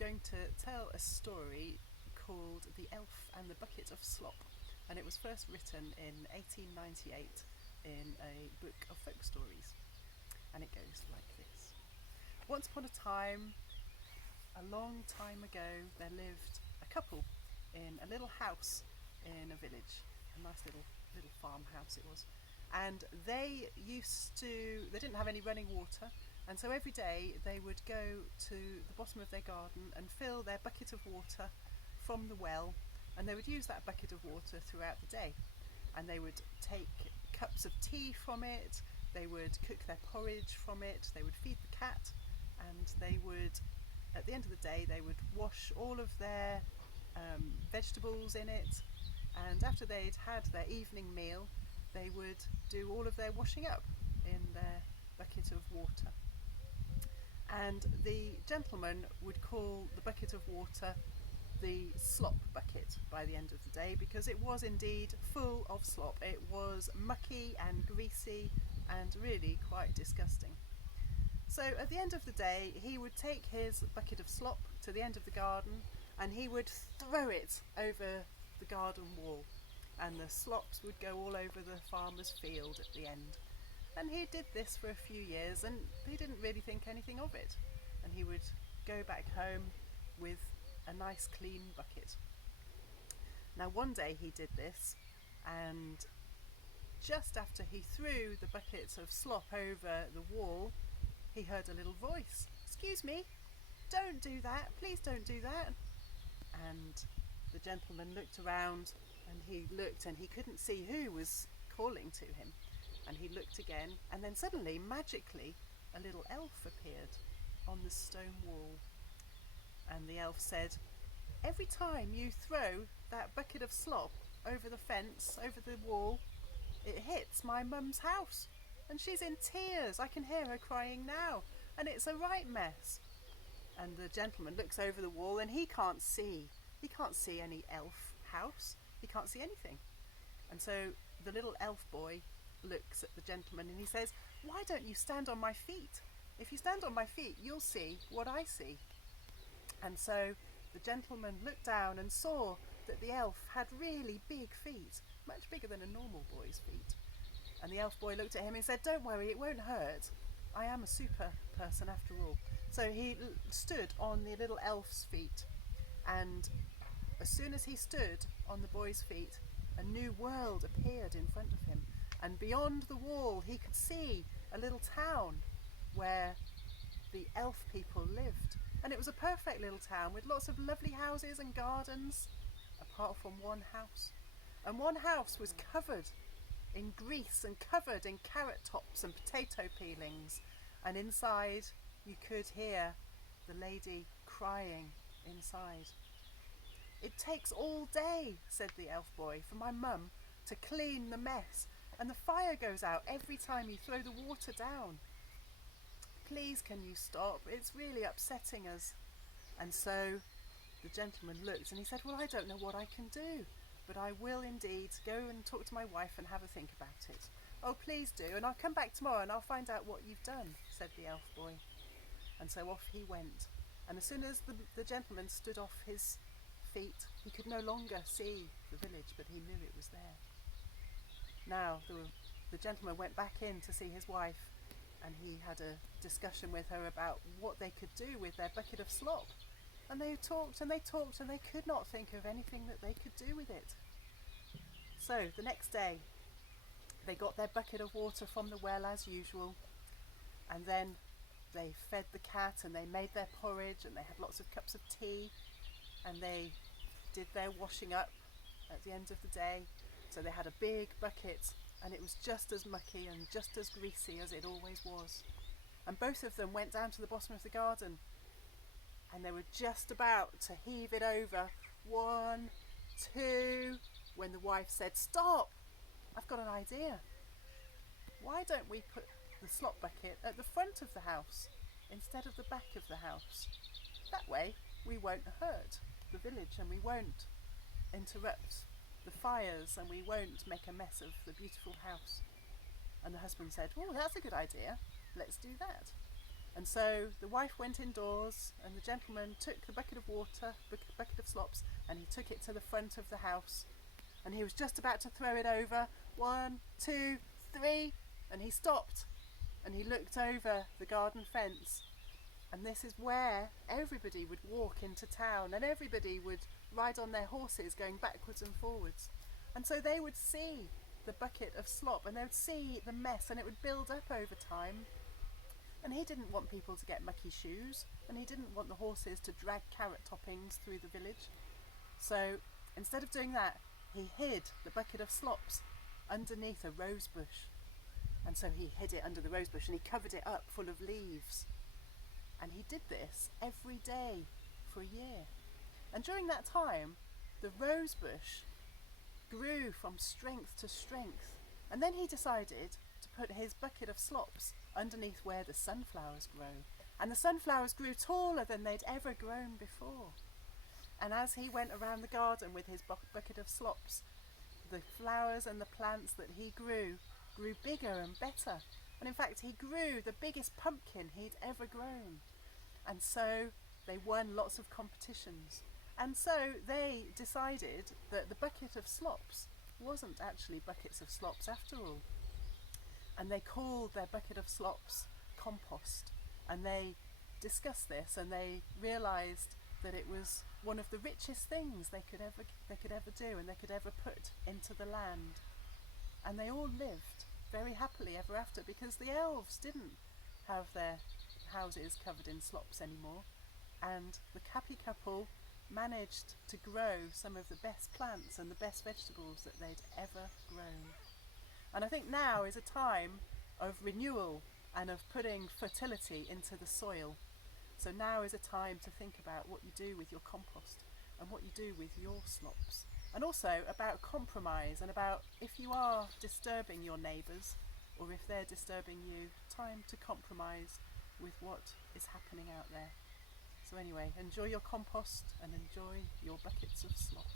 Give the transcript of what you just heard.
going to tell a story called The Elf and the Bucket of Slop, and it was first written in 1898 in a book of folk stories, and it goes like this. Once upon a time, a long time ago, there lived a couple in a little house in a village, a nice little farmhouse it was, and they didn't have any running water, and so every day they would go to the bottom of their garden and fill their bucket of water from the well, and they would use that bucket of water throughout the day, and they would take cups of tea from it, they would cook their porridge from it, they would feed the cat, and they would, at the end of the day, they would wash all of their vegetables in it, and after they'd had their evening meal, they would do all of their washing up in their bucket of water. And the gentleman would call the bucket of water the slop bucket by the end of the day, because it was indeed full of slop. It was mucky and greasy and really quite disgusting. So at the end of the day, he would take his bucket of slop to the end of the garden and he would throw it over the garden wall, and the slops would go all over the farmer's field at the end. And he did this for a few years and he didn't really think anything of it, and he would go back home with a nice clean bucket. Now one day he did this, and just after he threw the bucket of slop over the wall, he heard a little voice. "Excuse me, don't do that, please don't do that." And the gentleman looked around and he looked and he couldn't see who was calling to him. And he looked again, and then suddenly, magically, a little elf appeared on the stone wall. And the elf said, "Every time you throw that bucket of slop over the fence, over the wall, it hits my mum's house. And she's in tears. I can hear her crying now. And it's a right mess." And the gentleman looks over the wall and he can't see any elf house. He can't see anything. And so the little elf boy looks at the gentleman and he says, "Why don't you stand on my feet? If you stand on my feet, you'll see what I see." And so the gentleman looked down and saw that the elf had really big feet, much bigger than a normal boy's feet. And the elf boy looked at him and said, "Don't worry, it won't hurt. I am a super person after all." So he stood on the little elf's feet, and as soon as he stood on the boy's feet, a new world appeared in front of him, and beyond the wall he could see a little town where the elf people lived. And it was a perfect little town with lots of lovely houses and gardens, apart from one house. And one house was covered in grease and covered in carrot tops and potato peelings, and inside you could hear the lady crying inside. "It takes all day," said the elf boy, "for my mum to clean the mess, and the fire goes out every time you throw the water down. Please can you stop? It's really upsetting us." And so the gentleman looked and he said, "Well, I don't know what I can do, but I will indeed go and talk to my wife and have a think about it." "Oh, please do, and I'll come back tomorrow and I'll find out what you've done," said the elf boy. And so off he went, and as soon as the gentleman stood off his feet, he could no longer see the village, but he knew it was there. Now the gentleman went back in to see his wife, and he had a discussion with her about what they could do with their bucket of slop. And they talked and they talked and they could not think of anything that they could do with it. So the next day they got their bucket of water from the well as usual, and then they fed the cat and they made their porridge and they had lots of cups of tea, and they did their washing up at the end of the day. So they had a big bucket, and it was just as mucky and just as greasy as it always was. And both of them went down to the bottom of the garden, and they were just about to heave it over, 1, 2, when the wife said, "Stop! I've got an idea. Why don't we put the slop bucket at the front of the house instead of the back of the house? That way we won't hurt the village, and we won't interrupt the fires, and we won't make a mess of the beautiful house." And the husband said, "Oh, that's a good idea. Let's do that." And so the wife went indoors, and the gentleman took the bucket of water, bucket of slops, and he took it to the front of the house. And he was just about to throw it over. 1, 2, 3, and he stopped. And he looked over the garden fence. And this is where everybody would walk into town, and everybody would ride on their horses going backwards and forwards. And so they would see the bucket of slop, and they would see the mess, and it would build up over time. And he didn't want people to get mucky shoes, and he didn't want the horses to drag carrot toppings through the village. So instead of doing that, he hid the bucket of slops underneath a rose bush. And so he hid it under the rose bush, and he covered it up full of leaves. And he did this every day for a year. And during that time, the rose bush grew from strength to strength. And then he decided to put his bucket of slops underneath where the sunflowers grow. And the sunflowers grew taller than they'd ever grown before. And as he went around the garden with his bucket of slops, the flowers and the plants that he grew bigger and better. And in fact, he grew the biggest pumpkin he'd ever grown. And so they won lots of competitions. And so they decided that the bucket of slops wasn't actually buckets of slops after all. And they called their bucket of slops compost. And they discussed this, and they realised that it was one of the richest things they could ever do, and they could ever put into the land. And they all lived very happily ever after, because the elves didn't have their houses covered in slops anymore, and the happy couple managed to grow some of the best plants and the best vegetables that they'd ever grown. And I think now is a time of renewal and of putting fertility into the soil. So now is a time to think about what you do with your compost and what you do with your slops. And also about compromise, and about if you are disturbing your neighbours or if they're disturbing you, time to compromise with what is happening out there. So anyway, enjoy your compost and enjoy your buckets of slop.